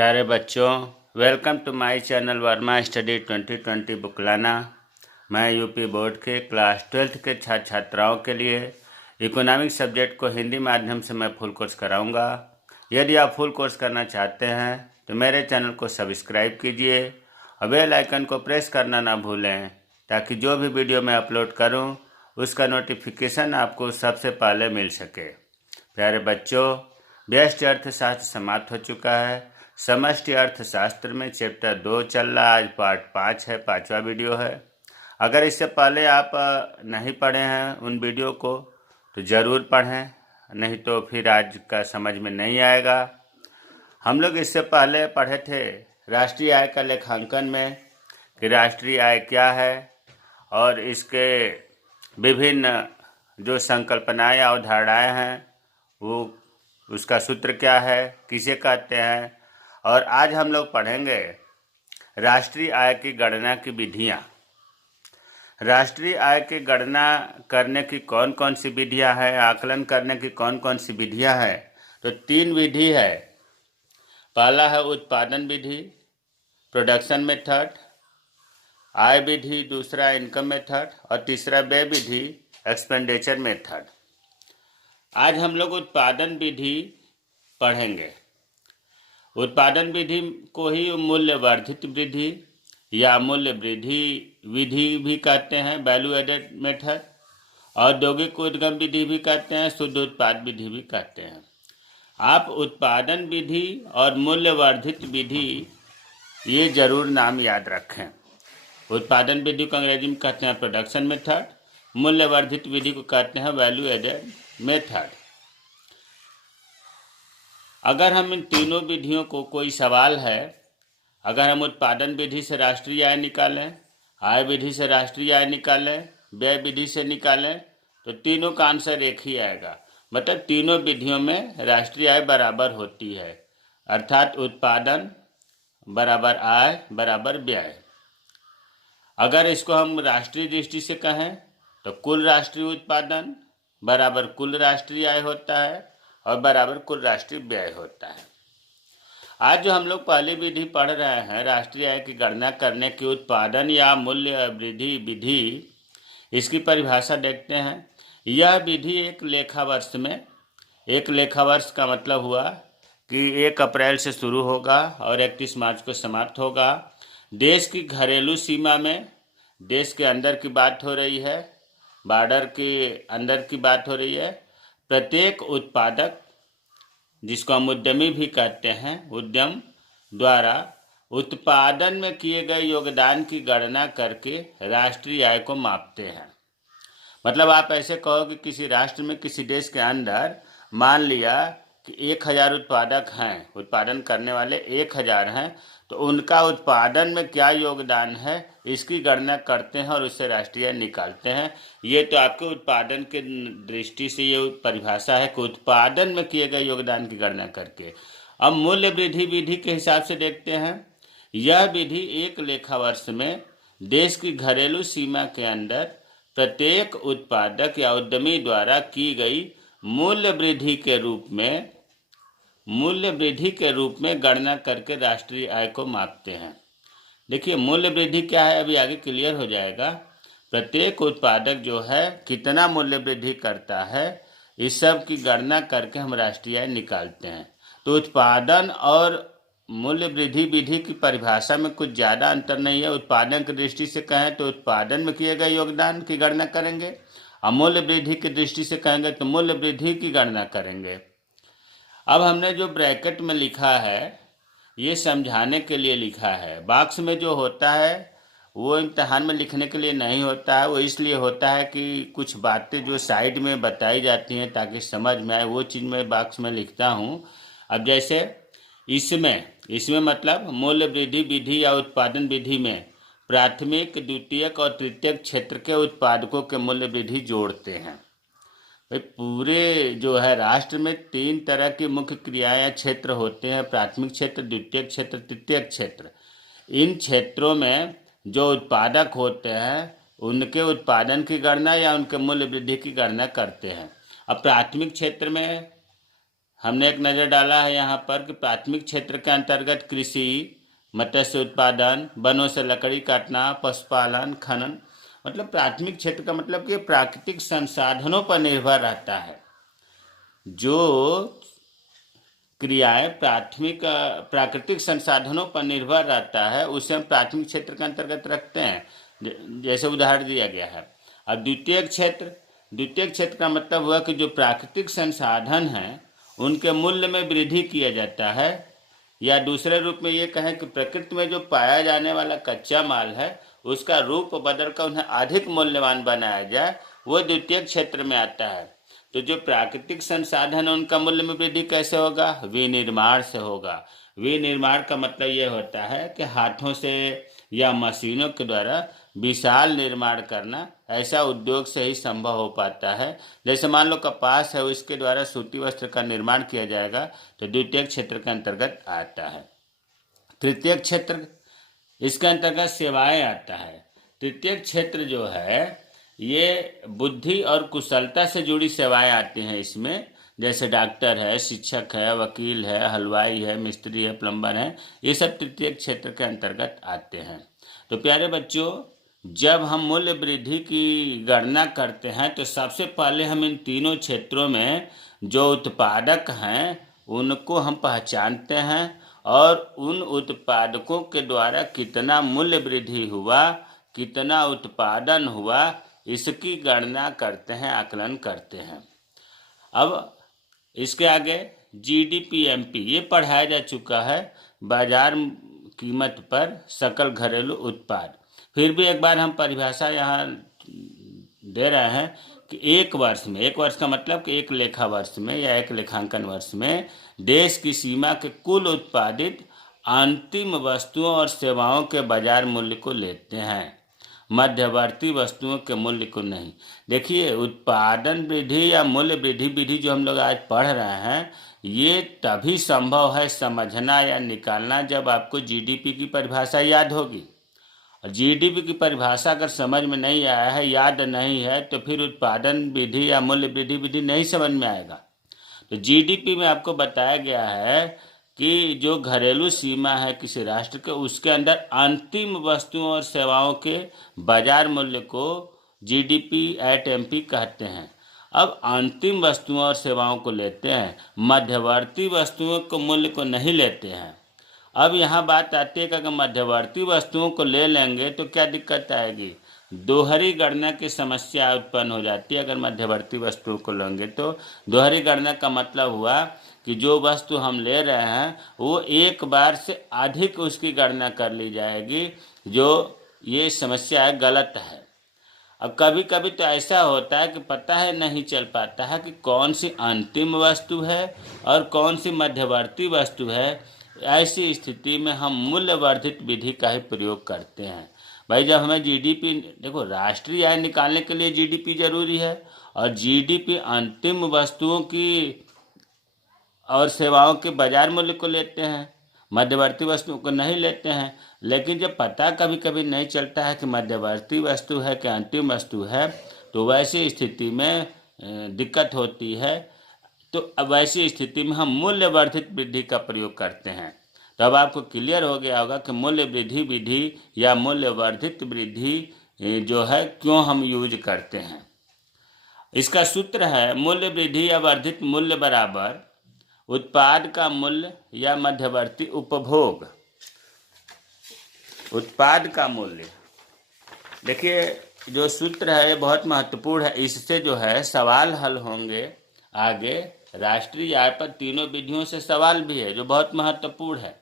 प्यारे बच्चों, welcome to my channel Verma study 2020 बुकलाना। मैं यूपी बोर्ड के क्लास 12th के छात्र छात्राओं के लिए इकोनॉमिक सब्जेक्ट को हिंदी माध्यम से मैं फुल कोर्स कराऊंगा। यदि आप फुल कोर्स करना चाहते हैं तो मेरे चैनल को सब्सक्राइब कीजिए और बेल आइकन को प्रेस करना ना भूलें, ताकि जो भी वीडियो मैं अपलोड करूं उसका नोटिफिकेशन आपको सबसे पहले मिल सके। प्यारे बच्चों, व्यष्टि अर्थशास्त्र समाप्त हो चुका है। समष्टि अर्थशास्त्र में चैप्टर 2 चल रहा है, आज पार्ट 5 है, 5वां वीडियो है। अगर इससे पहले आप नहीं पढ़े हैं उन वीडियो को तो ज़रूर पढ़ें, नहीं तो फिर आज का समझ में नहीं आएगा। हम लोग इससे पहले पढ़े थे राष्ट्रीय आय का लेखांकन में कि राष्ट्रीय आय क्या है और इसके विभिन्न जो संकल्पनाएं अवधारणाएं हैं वो उसका सूत्र क्या है, किसे कहते हैं। और आज हम लोग पढ़ेंगे राष्ट्रीय आय की गणना की विधियाँ। राष्ट्रीय आय की गणना करने की कौन कौन सी विधियाँ हैं, आकलन करने की कौन कौन सी विधियाँ हैं। तो 3 विधि है। पहला है उत्पादन विधि, प्रोडक्शन मेथड, आय विधि, दूसरा इनकम मेथड और तीसरा व्यय विधि, एक्सपेंडिचर मेथड। आज हम लोग उत्पादन विधि पढ़ेंगे। उत्पादन विधि को ही मूल्य वर्धित वृद्धि या मूल्य वृद्धि विधि भी कहते हैं, वैल्यू एडेड मेथड। औद्योगिक उद्गम विधि भी कहते हैं, शुद्ध उत्पाद विधि भी कहते हैं। आप उत्पादन विधि और मूल्य वर्धित विधि ये जरूर नाम याद रखें। उत्पादन विधि को अंग्रेजी में कहते हैं प्रोडक्शन मेथड, मूल्य वर्धित विधि को कहते हैं वैल्यू एडेड मेथड। अगर हम इन तीनों विधियों को, कोई सवाल है, अगर हम उत्पादन विधि से राष्ट्रीय आय निकालें, आय विधि से राष्ट्रीय आय निकालें, व्यय विधि से निकालें तो तीनों का आंसर एक ही आएगा। मतलब तीनों विधियों में राष्ट्रीय आय बराबर होती है, अर्थात उत्पादन बराबर आय बराबर व्यय। अगर इसको हम राष्ट्रीय दृष्टि से कहें तो कुल राष्ट्रीय उत्पादन बराबर कुल राष्ट्रीय आय होता है और बराबर कुल राष्ट्रीय व्यय होता है। आज जो हम लोग पहली विधि पढ़ रहे हैं, राष्ट्रीय आय की गणना करने की उत्पादन या मूल्य वृद्धि विधि, इसकी परिभाषा देखते हैं। यह विधि एक लेखा वर्ष में, एक लेखा वर्ष का मतलब हुआ कि 1 अप्रैल से शुरू होगा और 31 मार्च को समाप्त होगा। देश की घरेलू सीमा में, देश के अंदर की बात हो रही है, बॉर्डर के अंदर की बात हो रही है। प्रत्येक उत्पादक, जिसको हम उद्यमी भी कहते हैं, उद्यम द्वारा उत्पादन में किए गए योगदान की गणना करके राष्ट्रीय आय को मापते हैं। मतलब आप ऐसे कहो कि किसी राष्ट्र में, किसी देश के अंदर मान लिया कि 1000 उत्पादक हैं, उत्पादन करने वाले 1000 हैं, तो उनका उत्पादन में क्या योगदान है इसकी गणना करते हैं और उससे राष्ट्रीय आय निकालते हैं। ये तो आपके उत्पादन के दृष्टि से ये परिभाषा है कि उत्पादन में किए गए योगदान की गणना करके। अब मूल्य वृद्धि विधि के हिसाब से देखते हैं। यह विधि एक लेखा वर्ष में देश की घरेलू सीमा के अंदर प्रत्येक उत्पादक या उद्यमी द्वारा की गई मूल्य वृद्धि के रूप में गणना करके राष्ट्रीय आय को मापते हैं। देखिए मूल्य वृद्धि क्या है, अभी आगे क्लियर हो जाएगा। प्रत्येक उत्पादक जो है कितना मूल्य वृद्धि करता है, इस सब की गणना करके हम राष्ट्रीय आय निकालते हैं। तो उत्पादन और मूल्य वृद्धि विधि की परिभाषा में कुछ ज़्यादा अंतर नहीं है। उत्पादन की दृष्टि से कहें तो उत्पादन में किए गए योगदान की गणना करेंगे, और मूल्य वृद्धि की दृष्टि से कहेंगे तो मूल्य वृद्धि की गणना करेंगे। अब हमने जो ब्रैकेट में लिखा है ये समझाने के लिए लिखा है। बॉक्स में जो होता है वो इम्तहान में लिखने के लिए नहीं होता है, वो इसलिए होता है कि कुछ बातें जो साइड में बताई जाती हैं ताकि समझ में आए, वो चीज़ मैं बॉक्स में लिखता हूँ। अब जैसे इसमें मतलब मूल्य वृद्धि विधि या उत्पादन विधि में प्राथमिक, द्वितीयक और तृतीयक क्षेत्र के उत्पादकों के मूल्य वृद्धि जोड़ते हैं। भाई पूरे जो है राष्ट्र में 3 तरह की मुख्य क्रियाएं या क्षेत्र होते हैं, प्राथमिक क्षेत्र, द्वितीयक क्षेत्र, तृतीयक क्षेत्र। इन क्षेत्रों में जो उत्पादक होते हैं उनके उत्पादन की गणना या उनके मूल्य वृद्धि की गणना करते हैं। अब प्राथमिक क्षेत्र में हमने एक नज़र डाला है यहाँ पर कि प्राथमिक क्षेत्र के अंतर्गत कृषि, मत्स्य उत्पादन, वनों से लकड़ी काटना, पशुपालन, खनन, मतलब प्राथमिक क्षेत्र का मतलब कि प्राकृतिक संसाधनों पर निर्भर रहता है। जो क्रियाएं प्राकृतिक संसाधनों पर निर्भर रहता है उसे हम प्राथमिक क्षेत्र के अंतर्गत रखते हैं, जैसे उदाहरण दिया गया है। अब द्वितीय क्षेत्र का मतलब हुआ कि जो प्राकृतिक संसाधन हैं उनके मूल्य में वृद्धि किया जाता है, या दूसरे रूप में ये कहें कि प्रकृति में जो पाया जाने वाला कच्चा माल है उसका रूप बदलकर उन्हें अधिक मूल्यवान बनाया जाए, वो द्वितीय क्षेत्र में आता है। तो जो प्राकृतिक संसाधन है उनका मूल्य में वृद्धि कैसे होगा? विनिर्माण से होगा। विनिर्माण का मतलब ये होता है कि हाथों से या मशीनों के द्वारा विशाल निर्माण करना, ऐसा उद्योग से ही संभव हो पाता है। जैसे मान लो कपास है, उसके द्वारा सूती वस्त्र का निर्माण किया जाएगा तो द्वितीय क्षेत्र के अंतर्गत आता है। तृतीय क्षेत्र, इसके अंतर्गत सेवाएं आता है। तृतीय क्षेत्र जो है ये बुद्धि और कुशलता से जुड़ी सेवाएं आती हैं इसमें, जैसे डॉक्टर है, शिक्षक है, वकील है, हलवाई है, मिस्त्री है, प्लम्बर है, ये सब तृतीय क्षेत्र के अंतर्गत आते हैं। तो प्यारे बच्चों, जब हम मूल्य वृद्धि की गणना करते हैं तो सबसे पहले हम इन तीनों क्षेत्रों में जो उत्पादक हैं उनको हम पहचानते हैं और उन उत्पादकों के द्वारा कितना मूल्य वृद्धि हुआ, कितना उत्पादन हुआ, इसकी गणना करते हैं, आकलन करते हैं। अब इसके आगे GDP-MP ये पढ़ाया जा चुका है, बाजार कीमत पर सकल घरेलू उत्पाद। फिर भी एक बार हम परिभाषा यहाँ दे रहे हैं कि एक वर्ष का मतलब कि एक लेखा वर्ष में या एक लेखांकन वर्ष में देश की सीमा के कुल उत्पादित अंतिम वस्तुओं और सेवाओं के बाजार मूल्य को लेते हैं, मध्यवर्ती वस्तुओं के मूल्य को नहीं। देखिए, उत्पादन वृद्धि या मूल्य वृद्धि विधि जो हम लोग आज पढ़ रहे हैं ये तभी संभव है समझना या निकालना जब आपको GDP की परिभाषा याद होगी। और GDP की परिभाषा अगर समझ में नहीं आया है, याद नहीं है, तो फिर उत्पादन विधि या मूल्य वृद्धि विधि नहीं समझ में आएगा। तो GDP में आपको बताया गया है कि जो घरेलू सीमा है किसी राष्ट्र के, उसके अंदर अंतिम वस्तुओं और सेवाओं के बाजार मूल्य को GDP@MP कहते हैं। अब अंतिम वस्तुओं और सेवाओं को लेते हैं, मध्यवर्ती वस्तुओं के मूल्य को नहीं लेते हैं। अब यहाँ बात आती है कि अगर मध्यवर्ती वस्तुओं को ले लेंगे तो क्या दिक्कत आएगी? दोहरी गणना की समस्या उत्पन्न हो जाती है। अगर मध्यवर्ती वस्तुओं को लेंगे तो दोहरी गणना का मतलब हुआ कि जो वस्तु हम ले रहे हैं वो एक बार से अधिक उसकी गणना कर ली जाएगी, जो ये समस्या है, गलत है। अब कभी कभी तो ऐसा होता है कि पता है नहीं चल पाता है कि कौन सी अंतिम वस्तु है और कौन सी मध्यवर्ती वस्तु है। ऐसी स्थिति में हम मूल्य वर्धित विधि का ही प्रयोग करते हैं। भाई जब हमें GDP, देखो राष्ट्रीय आय निकालने के लिए GDP जरूरी है और GDP अंतिम वस्तुओं की और सेवाओं के बाजार मूल्य को लेते हैं, मध्यवर्ती वस्तुओं को नहीं लेते हैं। लेकिन जब पता कभी कभी नहीं चलता है कि मध्यवर्ती वस्तु है कि अंतिम वस्तु है, तो वैसी स्थिति में दिक्कत होती है। तो अब ऐसी स्थिति में हम मूल्य वर्धित वृद्धि का प्रयोग करते हैं। तो अब आपको क्लियर हो गया होगा कि मूल्य वृद्धि विधि या मूल्य वर्धित वृद्धि जो है क्यों हम यूज करते हैं। इसका सूत्र है मूल्य वृद्धि या वर्धित मूल्य बराबर उत्पाद का मूल्य या मध्यवर्ती उपभोग। उत्पाद का मूल्य, देखिए जो सूत्र है बहुत महत्वपूर्ण है, इससे जो है सवाल हल होंगे आगे। राष्ट्रीय आय पर तीनों विधियों से सवाल भी है जो बहुत महत्वपूर्ण है।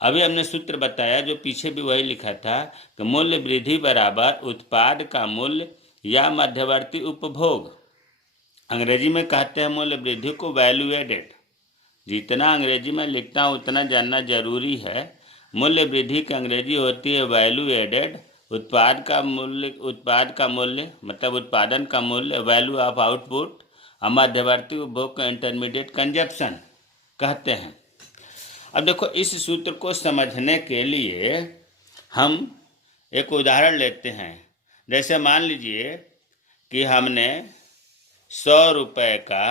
अभी हमने सूत्र बताया, जो पीछे भी वही लिखा था कि मूल्य वृद्धि बराबर उत्पाद का मूल्य या मध्यवर्ती उपभोग। अंग्रेजी में कहते हैं मूल्य वृद्धि को वैल्यू एडेड। जितना अंग्रेजी में लिखता हूँ उतना जानना जरूरी है। मूल्य वृद्धि की अंग्रेजी होती है वैल्यू एडेड। उत्पाद का मूल्य मतलब उत्पादन का मूल्य, वैल्यू ऑफ आउटपुट, और मध्यवर्ती उपभोग का इंटरमीडिएट कंजप्शन कहते हैं। अब देखो, इस सूत्र को समझने के लिए हम एक उदाहरण लेते हैं। जैसे मान लीजिए कि हमने 100 रुपये का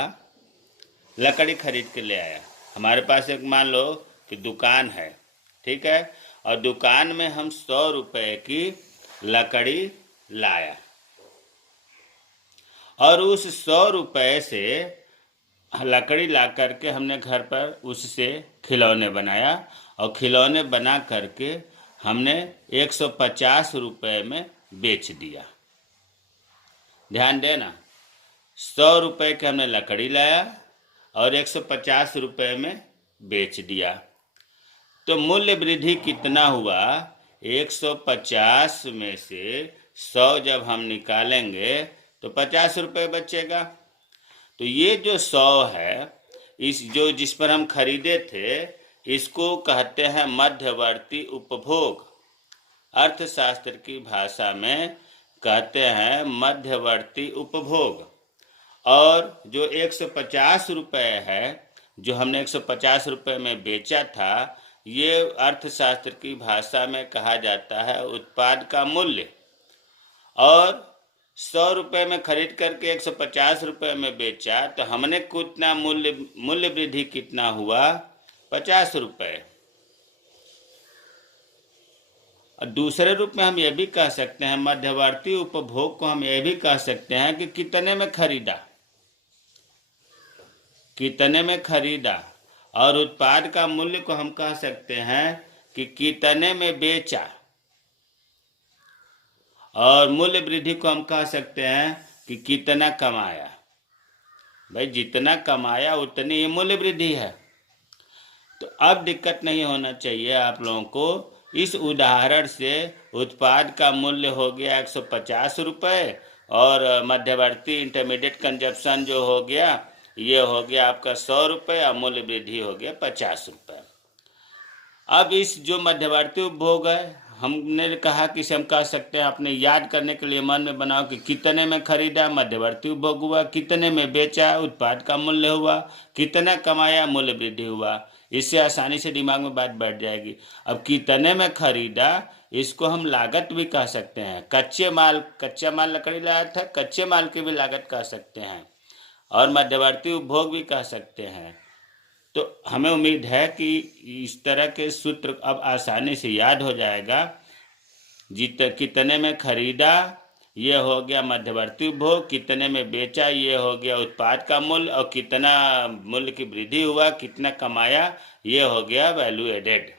लकड़ी खरीद के ले आया। हमारे पास एक मान लो कि दुकान है, ठीक है, और दुकान में हम 100 रुपये की लकड़ी लाया और उस 100 रुपये से लकड़ी ला करके हमने घर पर उससे खिलौने बनाया और खिलौने बना करके हमने 150 रुपये में बेच दिया। ध्यान देना, 100 रुपये के हमने लकड़ी लाया और 150 रुपये में बेच दिया। तो मूल्य वृद्धि कितना हुआ? 150 में से 100 जब हम निकालेंगे तो 50 रुपये बचेगा। तो ये जो 100 है, जिस पर हम खरीदे थे, इसको कहते हैं मध्यवर्ती उपभोग। अर्थशास्त्र की भाषा में कहते हैं मध्यवर्ती उपभोग। और जो 150 रुपये है, जो हमने 150 रुपये में बेचा था, ये अर्थशास्त्र की भाषा में कहा जाता है उत्पाद का मूल्य। और 100 रुपये में खरीद करके 150 रुपये में बेचा तो हमने कितना मूल्य वृद्धि कितना हुआ? 50 रुपये। और दूसरे रूप में हम ये भी कह सकते हैं, मध्यवर्ती उपभोग को हम ये भी कह सकते हैं कि कितने में खरीदा, कितने में खरीदा। और उत्पाद का मूल्य को हम कह सकते हैं कि कितने में बेचा। और मूल्य वृद्धि को हम कह सकते हैं कि कितना कमाया। भाई जितना कमाया उतनी ही मूल्य वृद्धि है। तो अब दिक्कत नहीं होना चाहिए आप लोगों को। इस उदाहरण से उत्पाद का मूल्य हो गया 150 रुपये और मध्यवर्ती इंटरमीडिएट कंजप्शन जो हो गया, ये हो गया आपका 100 रुपये और मूल्य वृद्धि हो गया 50 रुपये। अब इस जो मध्यवर्ती उपभोग है, हमने कहा कि इसे हम कह सकते हैं, अपने याद करने के लिए मन में बनाओ कि कितने में खरीदा, मध्यवर्ती उपभोग हुआ, कितने में बेचा, उत्पाद का मूल्य हुआ, कितना कमाया, मूल्य वृद्धि हुआ। इससे आसानी से दिमाग में बात बैठ जाएगी। अब कितने में खरीदा, इसको हम लागत भी कह सकते हैं। कच्चा माल लकड़ी लाया था, कच्चे माल की भी लागत कह सकते हैं और मध्यवर्ती उपभोग भी कह सकते हैं। तो हमें उम्मीद है कि इस तरह के सूत्र अब आसानी से याद हो जाएगा। कितने में खरीदा, ये हो गया मध्यवर्ती उपभोग, कितने में बेचा, ये हो गया उत्पाद का मूल्य, और कितना मूल्य की वृद्धि हुआ, कितना कमाया, ये हो गया वैल्यू एडेड।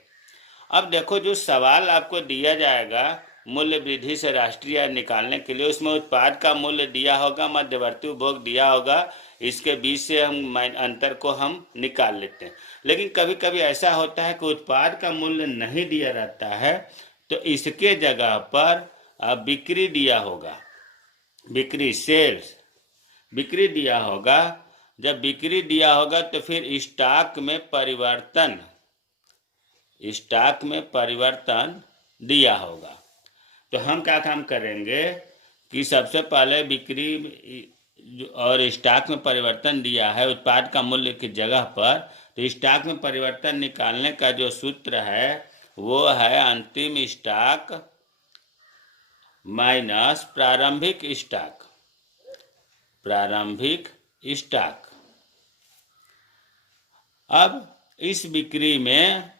अब देखो, जो सवाल आपको दिया जाएगा मूल्य वृद्धि से राष्ट्रीय आय निकालने के लिए, उसमें उत्पाद का मूल्य दिया होगा, मध्यवर्ती उपभोग दिया होगा, इसके बीच से हम अंतर को हम निकाल लेते हैं। लेकिन कभी कभी ऐसा होता है कि उत्पाद का मूल्य नहीं दिया रहता है, तो इसके जगह पर बिक्री दिया होगा, बिक्री सेल्स, बिक्री दिया होगा। जब बिक्री दिया होगा तो फिर स्टॉक में परिवर्तन, स्टॉक में परिवर्तन दिया होगा। तो हम क्या काम करेंगे कि सबसे पहले बिक्री और स्टॉक में परिवर्तन दिया है उत्पाद का मूल्य की जगह पर, तो स्टॉक में परिवर्तन निकालने का जो सूत्र है वो है अंतिम स्टॉक माइनस प्रारंभिक स्टॉक, प्रारंभिक स्टॉक। अब इस बिक्री में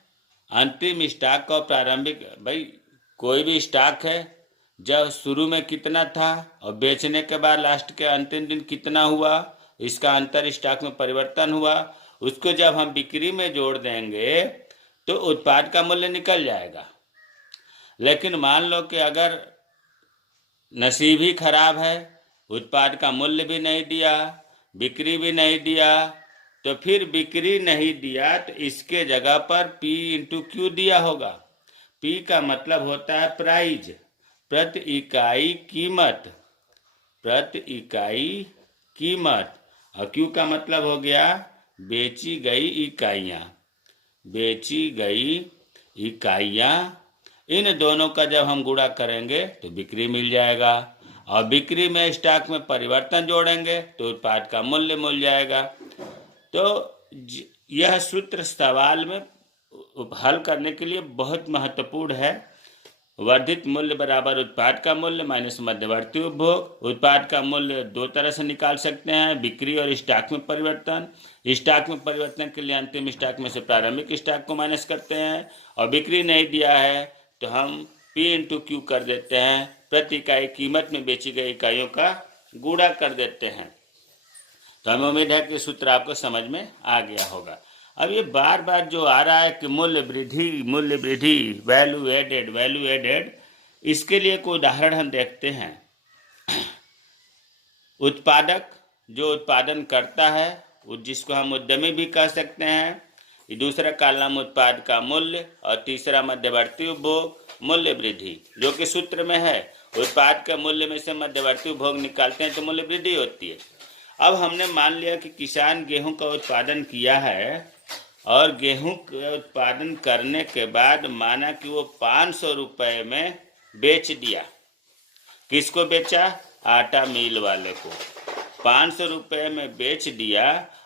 अंतिम स्टॉक और प्रारंभिक, भाई कोई भी स्टॉक है, जब शुरू में कितना था और बेचने के बाद लास्ट के अंतिम दिन कितना हुआ, इसका अंतर स्टॉक में परिवर्तन हुआ, उसको जब हम बिक्री में जोड़ देंगे तो उत्पाद का मूल्य निकल जाएगा। लेकिन मान लो कि अगर नसीब ही खराब है, उत्पाद का मूल्य भी नहीं दिया, बिक्री भी नहीं दिया, तो फिर बिक्री नहीं दिया तो इसके जगह पर P × Q दिया होगा। P का मतलब होता है प्राइज, प्रति इकाई कीमत, प्रति इकाई कीमत, और Q का मतलब हो गया बेची गई इकाइयाँ, बेची गई इकाइयाँ। इन दोनों का जब हम गुणा करेंगे तो बिक्री मिल जाएगा, और बिक्री में स्टॉक में परिवर्तन जोड़ेंगे तो उत्पाद का मूल्य मिल जाएगा। तो यह सूत्र सवाल में हल करने के लिए बहुत महत्वपूर्ण है। वर्धित मूल्य बराबर उत्पाद का मूल्य माइनस मध्यवर्ती उपभोग। उत्पाद का मूल्य दो तरह से निकाल सकते हैं, बिक्री और स्टॉक में परिवर्तन। स्टॉक में परिवर्तन के लिए अंतिम स्टॉक में से प्रारंभिक स्टॉक को माइनस करते हैं, और बिक्री नहीं दिया है तो हम P इंटू Q कर देते हैं, प्रति इकाई कीमत में बेची गई इकाइयों का गुणा कर देते हैं। तो हमें उम्मीद है कि सूत्र आपको समझ में आ गया होगा। अब ये बार बार जो आ रहा है कि मूल्य वृद्धि, वैल्यू एडेड, इसके लिए कोई उदाहरण हम देखते हैं। उत्पादक जो उत्पादन करता है, जिसको हम उद्यमी भी कह सकते हैं। दूसरा कॉलम उत्पाद का मूल्य, और तीसरा मध्यवर्ती उपभोग मूल्य वृद्धि, जो कि सूत्र में है। उत्पाद के मूल्य में से मध्यवर्ती उपभोग निकालते हैं तो मूल्य वृद्धि होती है। अब हमने मान लिया कि किसान गेहूं का उत्पादन किया है, और गेहूं का उत्पादन करने के बाद माना कि वो 500 रुपये में बेच दिया। किसको बेचा? आटा मिल वाले को 500 रुपये में बेच दिया।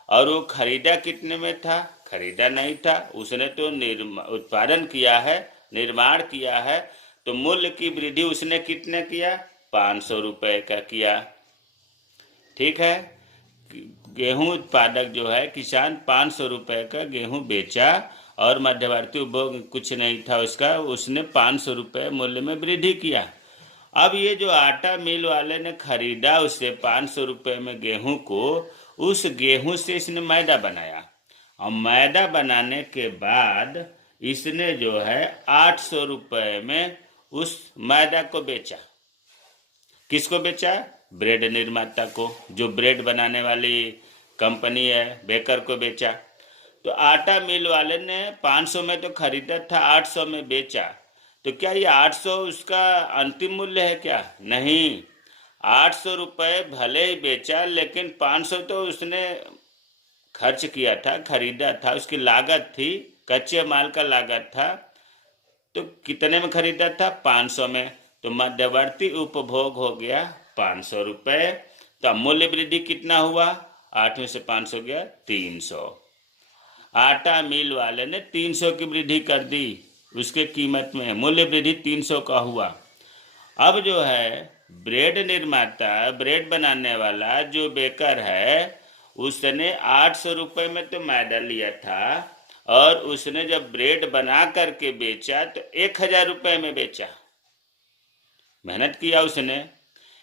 और वो खरीदा कितने में था? खरीदा नहीं था, उसने तो उत्पादन किया है, निर्माण किया है, तो मूल्य की वृद्धि उसने कितने किया? 500 रुपये का किया। ठीक है, गेहूं उत्पादक जो है किसान 500 रुपये का गेहूं बेचा, और मध्यवर्ती उपभोग कुछ नहीं था उसका, उसने 500 रुपये मूल्य में वृद्धि किया। अब ये जो आटा मिल वाले ने खरीदा उससे 500 रुपये में गेहूं को, उस गेहूं से इसने मैदा बनाया, और मैदा बनाने के बाद इसने जो है 800 रुपये में उस मैदा को बेचा। किसको बेचा? ब्रेड निर्माता को, जो ब्रेड बनाने वाली कंपनी है, बेकर को बेचा। तो आटा मिल वाले ने 500 में तो खरीदा था, 800 में बेचा। तो क्या ये 800 उसका अंतिम मूल्य है क्या? नहीं, 800 रुपये भले ही बेचा, लेकिन 500 तो उसने खर्च किया था, खरीदा था, उसकी लागत थी, कच्चे माल का लागत था। तो कितने में खरीदा था? 500 में। तो मध्यवर्ती उपभोग हो गया 500 रुपये। तो मूल्य वृद्धि कितना हुआ? 8 में से 500 गया 300। आटा मिल वाले ने 300 की वृद्धि कर दी उसके कीमत में, मूल्य वृद्धि 300 का हुआ। अब जो है ब्रेड निर्माता, ब्रेड बनाने वाला जो बेकर है, उसने 800 रुपये में तो मैदा लिया था, और उसने जब ब्रेड बना करके बेचा तो 1000 रुपये में बेचा। मेहनत किया उसने,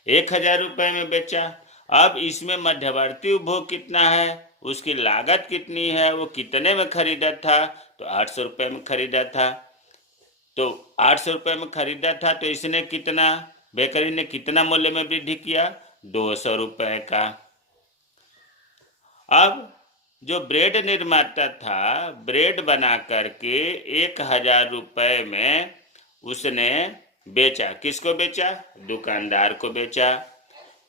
1000 रुपये में बेचा। अब इसमें मध्यवर्ती उपभोग कितना है, उसकी लागत कितनी है, वो कितने में खरीदा था? तो 800 रुपये में खरीदा था। तो 800 रुपये में खरीदा था, तो इसने कितना, बेकरी ने कितना मूल्य में वृद्धि किया? 200 रुपये का। अब जो ब्रेड निर्माता था, ब्रेड बना करके 1000 रुपये में उसने बेचा। किसको बेचा? दुकानदार को बेचा।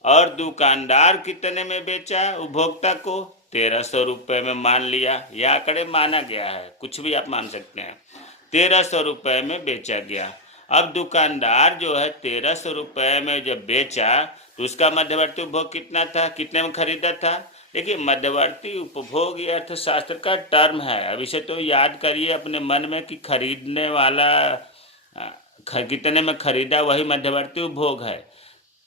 और दुकानदार कितने में बेचा? उपभोक्ता को 1300 रुपये में मान लिया, यह आंकड़े माना गया है, कुछ भी आप मान सकते हैं। 1300 रुपये में बेचा गया। अब दुकानदार जो है 1300 रुपये में जब बेचा, तो उसका मध्यवर्ती उपभोग कितना था, कितने में खरीदा था? देखिए, मध्यवर्ती उपभोग ये अर्थशास्त्र का टर्म है। अब इसे तो याद करिए अपने मन में कि खरीदने वाला कितने में खरीदा, वही मध्यवर्ती उपभोग है।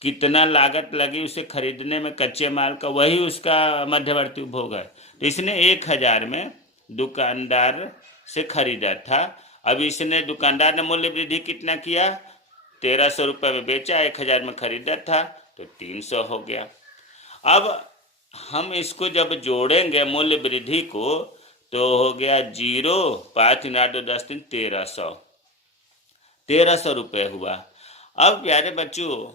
कितना लागत लगी उसे खरीदने में कच्चे माल का, वही उसका मध्यवर्ती उपभोग है। तो इसने 1000 में दुकानदार से खरीदा था। अब इसने, दुकानदार ने मूल्य वृद्धि कितना किया? 1300 रुपये में बेचा, 1000 में खरीदा था, तो 300 हो गया। अब हम इसको जब जोड़ेंगे मूल्य वृद्धि को, तो हो गया 0, 5 3 8 2 10 3 1300 रुपये हुआ। अब प्यारे बच्चों,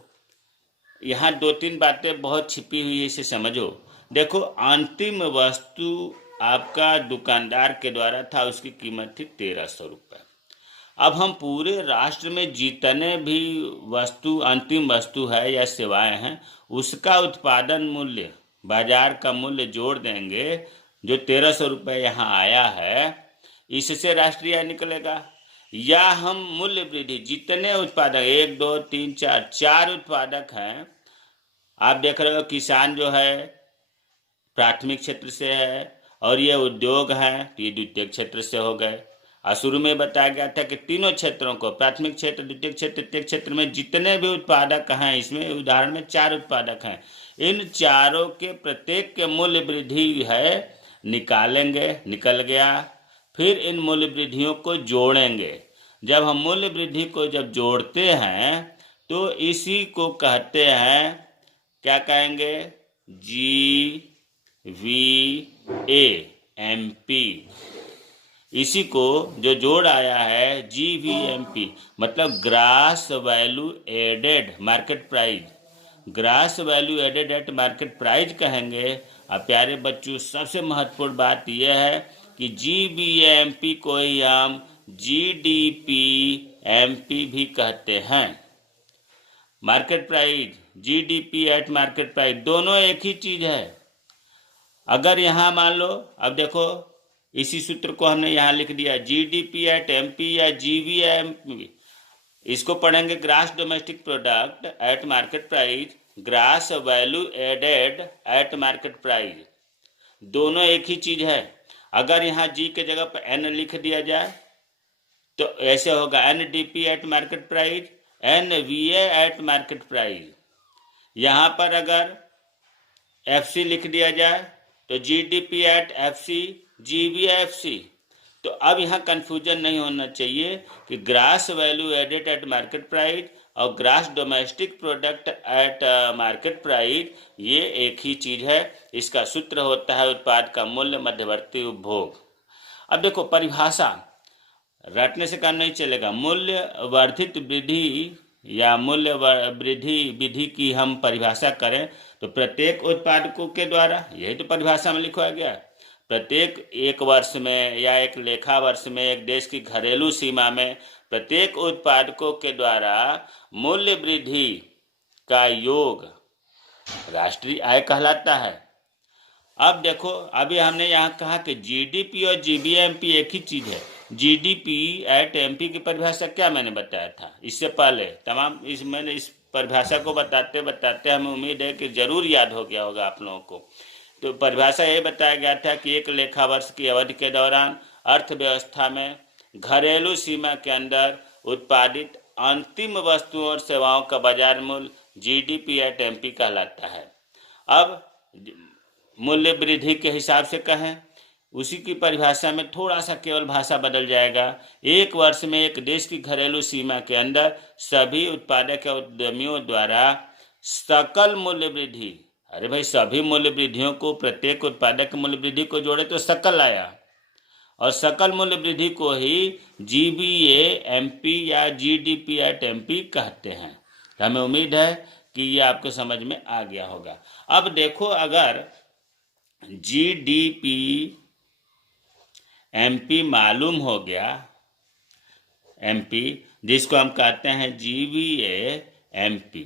यहाँ 2-3 बातें बहुत छिपी हुई है, इसे समझो। देखो, अंतिम वस्तु आपका दुकानदार के द्वारा था, उसकी कीमत थी 1300 रुपये। अब हम पूरे राष्ट्र में जितने भी वस्तु, अंतिम वस्तु है या सेवाएं हैं, उसका उत्पादन मूल्य, बाजार का मूल्य जोड़ देंगे, जो 1300 रुपये यहाँ आया है, इससे राष्ट्रीय आय निकलेगा। या हम मूल्य वृद्धि, जितने उत्पादक, 1 2 3 4 उत्पादक हैं, आप देख रहे हो, किसान जो है प्राथमिक क्षेत्र से है, और ये उद्योग है तो ये द्वितीयक क्षेत्र से हो गए। और शुरू में बताया गया था कि तीनों क्षेत्रों को, प्राथमिक क्षेत्र, द्वितीय क्षेत्र, तृतीय क्षेत्र में जितने भी उत्पादक हैं, इसमें उदाहरण में 4 उत्पादक हैं, इन चारों के प्रत्येक के मूल्य वृद्धि है निकालेंगे, निकल गया। फिर इन मूल्य वृद्धियों को जोड़ेंगे। जब हम मूल्य वृद्धि को जब जोड़ते हैं तो इसी को कहते हैं, क्या कहेंगे, GVAMP। इसी को जो जोड़ आया है GVMP, मतलब gross value added market price, gross value added at market price कहेंगे। अब प्यारे बच्चों, सबसे महत्वपूर्ण बात यह है कि GVMP को ही हम GDPMP भी कहते हैं। Market price, GDP eight market price, दोनों एक ही चीज है। अगर यहाँ मान लो, अब देखो इसी सूत्र को हमने यहाँ लिख दिया, GDP एट MP या GVMP, इसको पढ़ेंगे gross domestic product at market price, gross value added at market price, दोनों एक ही चीज है। अगर यहाँ G के जगह पर N लिख दिया जाए तो ऐसे होगा NDP eight market price, NVA eight market price. यहाँ पर अगर FC लिख दिया जाए तो GDP एट FC, GVFC। तो अब यहाँ कंफ्यूजन नहीं होना चाहिए कि gross value added at market price और gross domestic product at market price ये एक ही चीज है। इसका सूत्र होता है उत्पाद का मूल्य मध्यवर्ती उपभोग। अब देखो, परिभाषा रटने से काम नहीं चलेगा। मूल्य वर्धित वृद्धि या मूल्य वृद्धि विधि की हम परिभाषा करें तो प्रत्येक उत्पादकों के द्वारा, यही तो परिभाषा में लिखा गया है, प्रत्येक एक वर्ष में या एक लेखा वर्ष में एक देश की घरेलू सीमा में प्रत्येक उत्पादकों के द्वारा मूल्य वृद्धि का योग राष्ट्रीय आय कहलाता है। अब देखो, अभी हमने यहाँ कहा कि GDP और GVMP एक ही चीज है। GDP एट MP की परिभाषा क्या मैंने बताया था इससे पहले, मैंने इस परिभाषा को बताते बताते हमें उम्मीद है कि जरूर याद हो गया होगा आप लोगों को। तो परिभाषा ये बताया गया था कि एक लेखा वर्ष की अवधि के दौरान अर्थव्यवस्था में घरेलू सीमा के अंदर उत्पादित अंतिम वस्तुओं और सेवाओं का बाजार मूल्य GDP एट MP कहलाता है। अब मूल्य वृद्धि के हिसाब से कहें, उसी की परिभाषा में थोड़ा सा केवल भाषा बदल जाएगा। एक वर्ष में एक देश की घरेलू सीमा के अंदर सभी उत्पादक या उद्यमियों द्वारा सकल मूल्य वृद्धि, अरे भाई सभी मूल्य वृद्धियों को, प्रत्येक उत्पादक मूल्य वृद्धि को जोड़े तो सकल आया, और सकल मूल्य वृद्धि को ही GVAMP या GDP एट MP कहते हैं। तो हमें उम्मीद है कि ये आपको समझ में आ गया होगा। अब देखो, अगर GDPMP मालूम हो गया, MP जिसको हम कहते हैं GVAMP,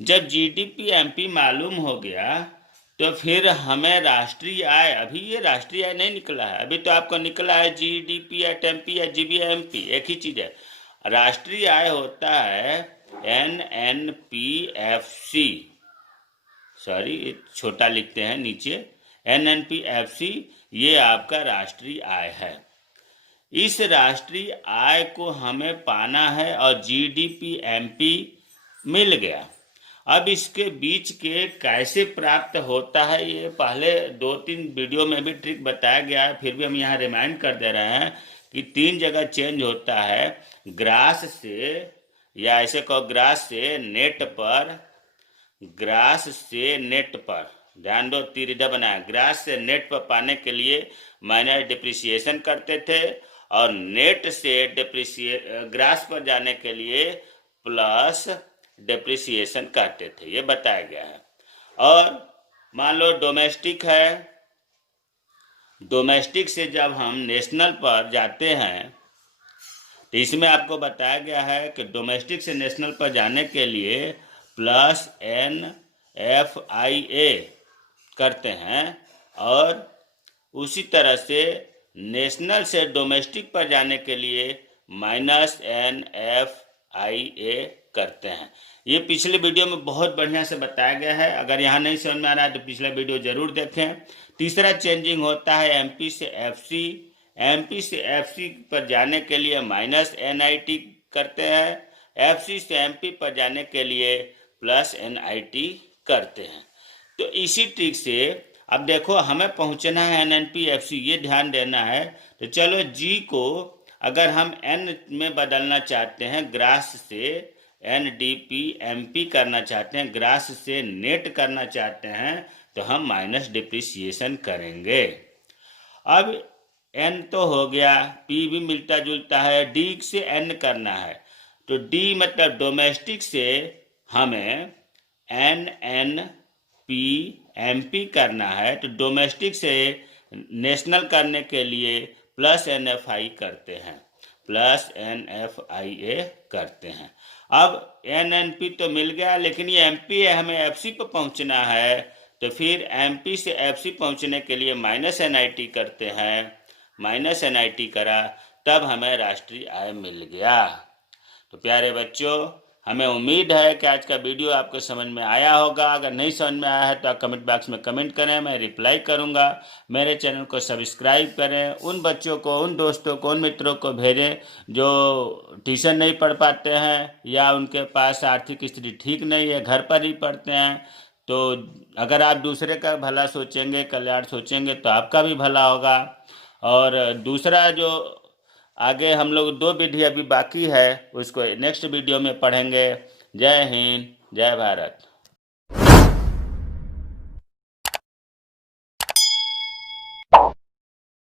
जब GDPMP मालूम हो गया तो फिर हमें राष्ट्रीय आय, अभी ये राष्ट्रीय आय नहीं निकला है, अभी तो आपको निकला है GDP एट MP या GVMP, एक ही चीज है। राष्ट्रीय आय होता है NNPFC, सॉरी छोटा लिखते हैं नीचे, NNPFC, ये आपका राष्ट्रीय आय है। इस राष्ट्रीय आय को हमें पाना है और GDPMP मिल गया। अब इसके बीच के कैसे प्राप्त होता है, ये पहले 2-3 वीडियो में भी ट्रिक बताया गया है, फिर भी हम यहाँ रिमाइंड कर दे रहे हैं कि 3 जगह चेंज होता है। ग्रास से, या ऐसे कहो ग्रास से नेट पर, ग्रास से नेट पर, ध्यान दो तीर इधर बनाया, ग्रास से नेट पर पाने के लिए माइनस डिप्रिसिएशन करते थे, और नेट से ग्रास पर जाने के लिए प्लस डिप्रिसिएशन करते थे, ये बताया गया है। और मान लो डोमेस्टिक है, डोमेस्टिक से जब हम नेशनल पर जाते हैं तो इसमें आपको बताया गया है कि डोमेस्टिक से नेशनल पर जाने के लिए प्लस NFIA करते हैं, और उसी तरह से नेशनल से डोमेस्टिक पर जाने के लिए माइनस NFIA करते हैं। ये पिछले वीडियो में बहुत बढ़िया से बताया गया है, अगर यहाँ नहीं समझ में आ रहा है तो पिछला वीडियो जरूर देखें। तीसरा चेंजिंग होता है MP से FC, MP से FC पर जाने के लिए -NIT करते हैं, FC से MP पर जाने के लिए +NIT करते हैं। तो इसी ट्रिक से अब देखो हमें पहुंचना है NNP-FC, ये ध्यान देना है। तो चलो G को अगर हम N में बदलना चाहते हैं, ग्रास से NDP-MP करना चाहते हैं, ग्रास से नेट करना चाहते हैं, तो हम माइनस डिप्रिसिएशन करेंगे। अब N तो हो गया, P भी मिलता जुलता है, D से N करना है, तो D मतलब डोमेस्टिक से हमें NNP-MP करना है, तो डोमेस्टिक से नेशनल करने के लिए +NFI करते हैं, +NFIA करते हैं। अब NNP तो मिल गया, लेकिन ये MP है, हमें FC पर पहुंचना है, तो फिर MP से FC पहुंचने के लिए -NIT करते हैं, -NIT करा, तब हमें राष्ट्रीय आय मिल गया। तो प्यारे बच्चों, हमें उम्मीद है कि आज का वीडियो आपको समझ में आया होगा। अगर नहीं समझ में आया है तो आप कमेंट बॉक्स में कमेंट करें, मैं रिप्लाई करूंगा। मेरे चैनल को सब्सक्राइब करें, उन बच्चों को, उन दोस्तों को, उन मित्रों को भेजें जो ट्यूशन नहीं पढ़ पाते हैं या उनके पास आर्थिक स्थिति ठीक नहीं है, घर पर ही पढ़ते हैं। तो अगर आप दूसरे का भला सोचेंगे, कल्याण सोचेंगे, तो आपका भी भला होगा। और दूसरा जो आगे हम लोग 2 विधि अभी बाकी है, उसको नेक्स्ट वीडियो में पढ़ेंगे। जय हिंद, जय भारत।